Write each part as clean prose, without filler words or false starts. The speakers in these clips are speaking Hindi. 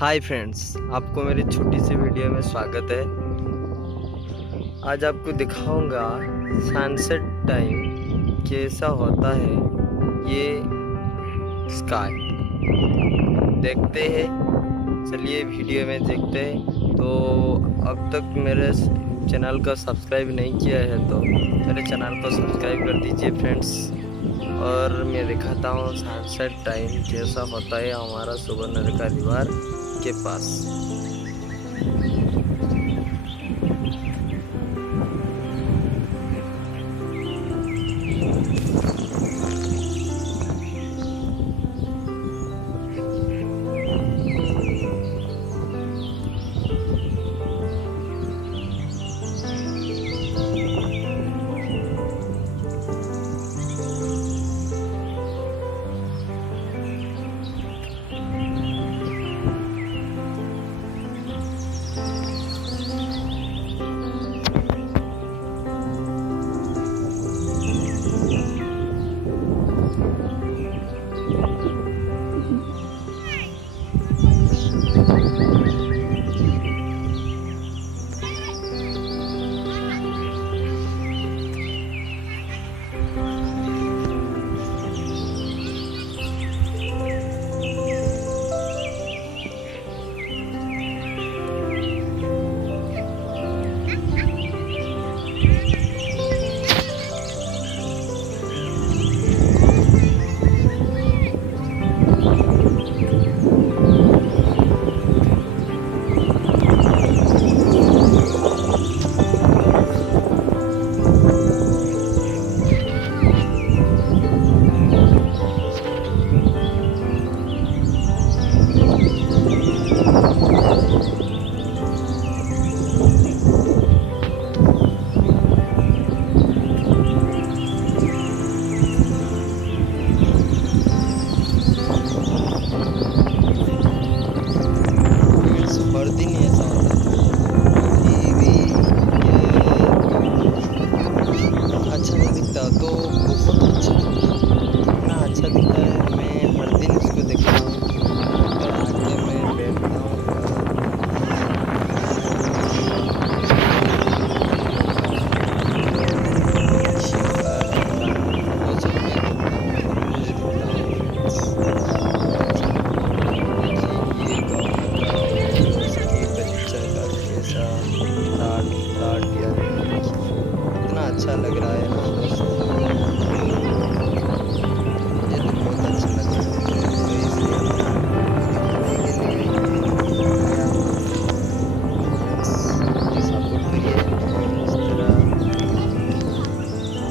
हाय फ्रेंड्स, आपको मेरी छोटी सी वीडियो में स्वागत है। आज आपको दिखाऊंगा सनसेट टाइम कैसा होता है। ये स्काई देखते हैं, चलिए वीडियो में देखते हैं। तो अब तक मेरे चैनल को सब्सक्राइब नहीं किया है तो मेरे चैनल को सब्सक्राइब कर दीजिए फ्रेंड्स। और मैं दिखाता हूँ सनसेट टाइम कैसा होता है हमारा सुबर्णरेखा रिवर के पास। हर दिन ऐसा होता है, कभी भी ये अच्छा नहीं दिखता तो बहुत अच्छा दिखता है। कितना अच्छा दिखता है, मैं हर दिन इसको देखता हूँ और आके मैं बैठता हूँ अच्छा लग रहा है ना दोस्तों। मुझे तो बहुत अच्छा लग रहा है, तो इसलिए मैं के लिए आया हूँ। मुझे सपोर्ट करिए इस तरह,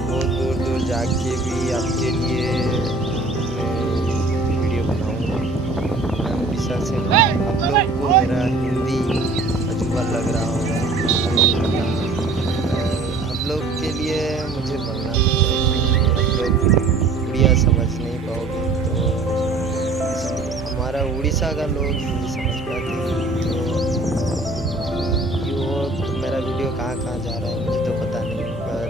बहुत दूर दूर जाके भी आपके लिए मैं वीडियो बनाऊँगा। मैं उड़ीसा से हूँ, आप लोगों को मेरा हिंदी अजूबा लग रहा होगा। लोग के लिए मुझे बोलना आप लोग उड़िया समझ नहीं पाओगे, तो इसलिए हमारा उड़ीसा का लोग हिंदी समझ पाते हैं। तो वो मेरा वीडियो कहाँ कहाँ जा रहा है मुझे तो पता नहीं, पर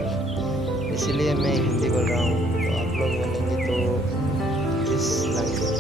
इसलिए मैं हिंदी बोल रहा हूँ। तो आप लोग बोलेंगे तो किस लैंग्वेज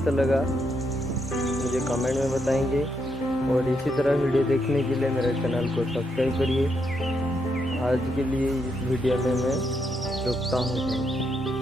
कैसा लगा मुझे कमेंट में बताएंगे, और इसी तरह वीडियो देखने के लिए मेरे चैनल को सब्सक्राइब करिए। आज के लिए इस वीडियो में मैं रुकता हूँ।